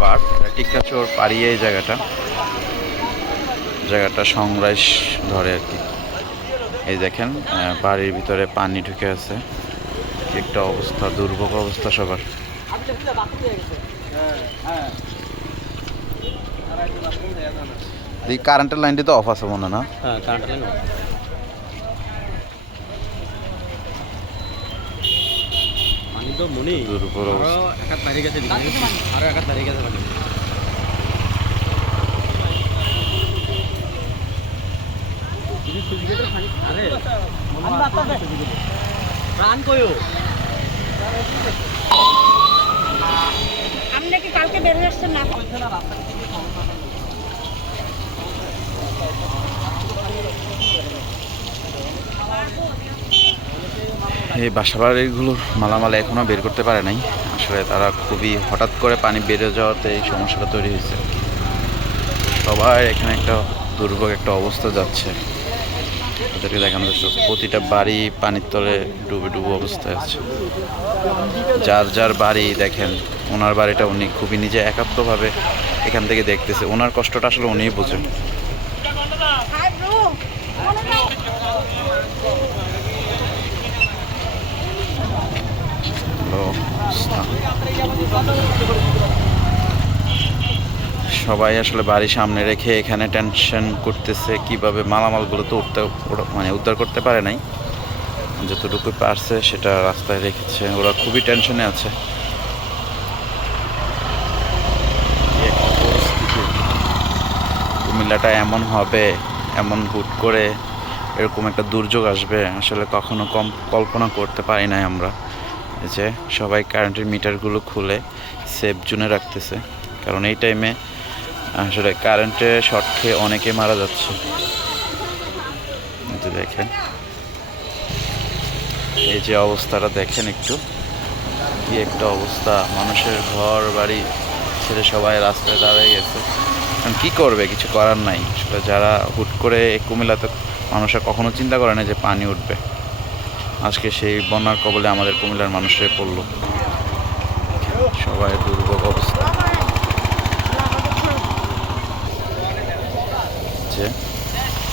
পার টিকাচোর পাড়িয়ে এই জায়গাটা। জায়গাটা সংরাইস ধরে আর কি। এই দেখেন বাড়ির ভিতরে পানি ঢুকে আছে। একটা অবস্থা দুর্ভোগ অবস্থা সবার। এই কারেন্টের লাইনটি তো অফ আছে মনে না? হ্যাঁ লাইন পানি তো মনে। আরও একাত বাড়ি গেছে দিকে আরও একাত বাড়ি গেছে পানি যদি সুইচগেটের পানি আরে প্রাণ কয়ো? আপনি কি কালকে বের হয়ে আসছেন না? এই বাসা বাড়িগুলোর মালামাল এখনও বের করতে পারে নাই। আসলে তারা খুবই হঠাৎ করে পানি বেড়ে যাওয়াতে এই সমস্যাটা তৈরি হয়েছে। সবাই এখানে একটা দুর্ভোগ একটা অবস্থা যাচ্ছে। ওদেরকে দেখানো যাচ্ছে প্রতিটা বাড়ি পানির তলে ডুবে ডুবে অবস্থায় আছে। যার যার বাড়ি দেখেন, ওনার বাড়িটা উনি খুবই নিজে একাত্মভাবে এখান থেকে দেখতেছে। ওনার কষ্টটা আসলে উনিই বোঝেন হাই ব্রো ভালো অবস্থা। সবাই আসলে বাড়ি সামনে রেখে এখানে টেনশন করতেছে, কীভাবে মালামালগুলো তো উঠতে মানে উদ্ধার করতে পারে নাই। যতটুকু পারছে সেটা রাস্তায় রেখেছে। ওরা খুবই টেনশনে আছে। কুমিল্লাটা এমন হবে, এমন হুট করে এরকম একটা দুর্যোগ আসবে, আসলে কখনো কম, কল্পনা করতে পারি নাই আমরা। যে সবাই কারেন্টের মিটারগুলো খুলে সেফ জোনে রাখতেছে। কারণ এই টাইমে আসলে কারেন্টে শর্ট খেয়ে অনেকে মারা যাচ্ছে। দেখেন। এই যে অবস্থাটা দেখেন একটু। কি একটা অবস্থা। মানুষের ঘর, বাড়ি ছেড়ে সবাই রাস্তায় দাঁড়িয়ে গেছে। কারণ কি করবে? কিছু করার নাই। আসলে যারা হুট করে কুমিল্লাতে, মানুষরা কখনো চিন্তা করে না যে পানি উঠবে। আজকে সেই বন্যার কবলে আমাদের কুমিল্লার মানুষ হয়ে পড়ল। সবাই দুর্ভোগ অবস্থা।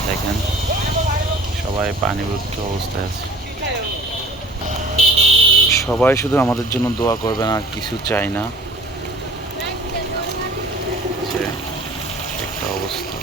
দেখেন, সবাই পানিবদ্ধ অবস্থায় আছে। সবাই শুধু আমাদের জন্য দোয়া করবে আর কিছু চাই না। একটা অবস্থা।